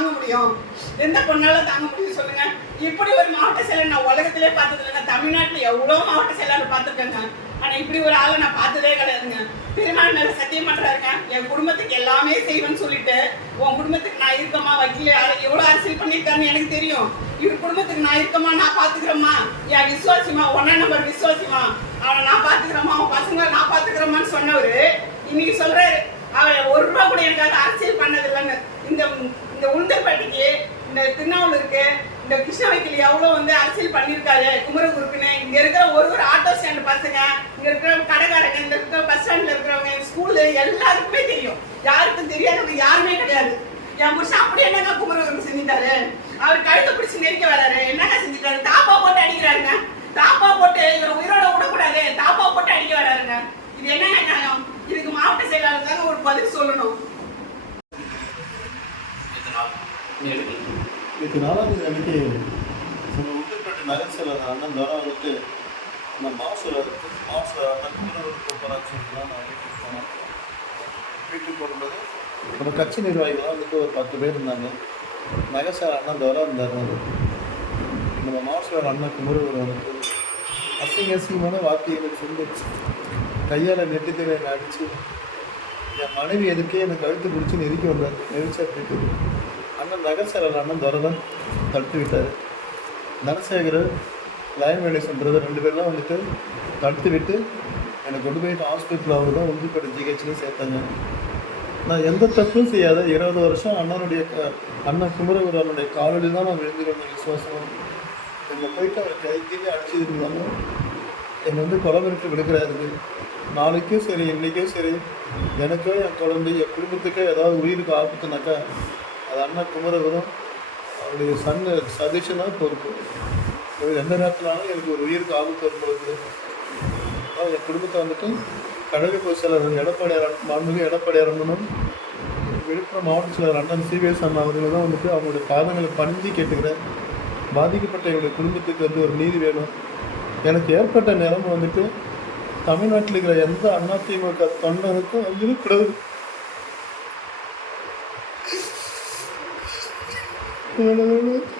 தாங்க முடியும். எந்த பொண்ணால தாங்க முடியும் சொல்லுங்க. இப்படி ஒரு மாவட்ட செயலர் நான் உலகத்திலே பார்த்தது இல்லைங்க தமிழ்நாட்டில் எவ்வளோ மாவட்ட செயலாளர் பார்த்துருக்கேங்க. ஆனால் இப்படி ஒரு ஆளை நான் பார்த்ததே கிடையாதுங்க. பெருமாள் மேலே சத்தியம் பண்ணுறாருங்க என் குடும்பத்துக்கு எல்லாமே செய்வேன்னு சொல்லிட்டு உன் குடும்பத்துக்கு நான் இருக்கமா வக்கீல எவ்வளோ அரசியல் பண்ணியிருக்காருன்னு எனக்கு தெரியும். இவர் குடும்பத்துக்கு நான் இருக்கமா நான் பாத்துக்கிறேம்மா என் விசுவாசிமா ஒன்னா நம்பர் விசுவாசிமா. அவனை நான் பாத்துக்கிறேம்மா அவன் பசங்களை நான் பாத்துக்கிறேம்மான்னு சொன்னவர் இன்னைக்கு சொல்கிறாரு அவன் ஒரு ரூபா கூட எனக்காக அரசியல் இந்த உந்தர்பட்டிக்கு இந்த திருநாவலூருக்கு இந்த கிருஷ்ணவைக்கில் எவ்வளோ வந்து அரசியல் பண்ணியிருக்காரு குமரகுருக்குன்னு. இங்கே இருக்கிற ஒரு ஒரு ஆட்டோ ஸ்டாண்ட் பசங்க இங்கே இருக்கிற கடைக்காரங்க இந்த இருக்கிற பஸ் ஸ்டாண்டில் இருக்கிறவங்க ஸ்கூலு எல்லாருக்குமே தெரியும். யாருக்கும் தெரியாதவங்க யாருமே கிடையாது. என் புருஷன் அப்படி என்னங்க குமரகுருக்கு செஞ்சுட்டாரு அவர் கழுத்தை பிடிச்சி நெருக்க வராரு. என்னங்க செஞ்சுட்டாரு தாப்பா போட்டு அடிக்கிறாருங்க. தாப்பா போட்டு இவர் உயிரோட விடக்கூடாது. தாப்பா போட்டு அடிக்க வராருங்க. இது என்னங்க நியாயம்? இதுக்கு மாவட்ட செயலாளர் தாங்க ஒரு பதில் சொல்லணும். இதுக்கு நாலாவது அன்னைக்கு நம்ம உள்பட்டு நகர்ச்சலர் அண்ணன் தோரா வந்துட்டு நம்ம மாசு மாசு அண்ணன் குமரூருக்கு நான் வீட்டுக்கு போனேன். வீட்டுக்கு போகும்போது நம்ம கட்சி நிர்வாகிகள்லாம் வந்துட்டு ஒரு பத்து பேர் இருந்தாங்க. நகசார் அண்ணன் தோரா இருந்தார். நம்ம மாஸ்டர் அண்ணன் குமரவர் வந்துட்டு அசிங்க அசிங்கமான வார்த்தைகளை சொல்லி கையால் நெட்டுத்திரை அடித்து என் மனைவி எதுக்கே எனக்கு கழுத்து பிடிச்சி நெருக்கி வந்தார் நெரிச்சா அப்படின்ட்டு அண்ணன் நகர்சேரர் அண்ணன் துரதன் தடுத்து விட்டார் தனசேகர் லயன் வேலேசன் பிரதர் ரெண்டு பேர்லாம் வந்துட்டு தடுத்து விட்டு எனக்கு கொண்டு போயிட்டு ஹாஸ்பிட்டல் அவர் தான் உறுதிப்பட்டு ஜிஹெச்சில் சேர்த்தாங்க. நான் எந்த தப்பும் செய்யாத இருபது வருஷம் அண்ணனுடைய அண்ணன் அண்ணன் அண்ணனுடைய காலடி தான் நான் விழுந்துருவேன் விசுவாசம். என்னை போயிட்டு அவர் கைத்திலே இருந்தாங்க. என்னை வந்து கொலை மிரட்டு விடுக்கிறாரு நாளைக்கும் சரி இன்றைக்கும் சரி எனக்கோ என் குழந்தை என் குடும்பத்துக்கோ ஏதாவது உயிருக்கு ஆபத்துனாக்கா அது அண்ணன் குமரகுரும் அவருடைய சன்னு சதீஷன் பொறுப்பு. எந்த நேரத்தினாலும் எனக்கு ஒரு உயிருக்கு ஆபத்து வரும்பொழுது என் குடும்பத்தை வந்துட்டு கழக பொதுச் செயலாளர் எடப்பாடியார் மாண்புமிகு எடப்பாடியார் அண்ணனும் விழுப்புரம் மாவட்ட செயலர் அண்ணன் சிபிஎஸ் அண்ணா அவர்கள் தான் வந்துட்டு அவங்களுடைய பாதங்களை பணிஞ்சு கேட்டுக்கிறேன் பாதிக்கப்பட்ட என்னுடைய குடும்பத்துக்கு வந்து ஒரு நீதி வேணும். எனக்கு ஏற்பட்ட நிலைமை வந்துட்டு தமிழ்நாட்டில் இருக்கிற எந்த அதிமுக தொண்டனுக்கும் வந்து このまま。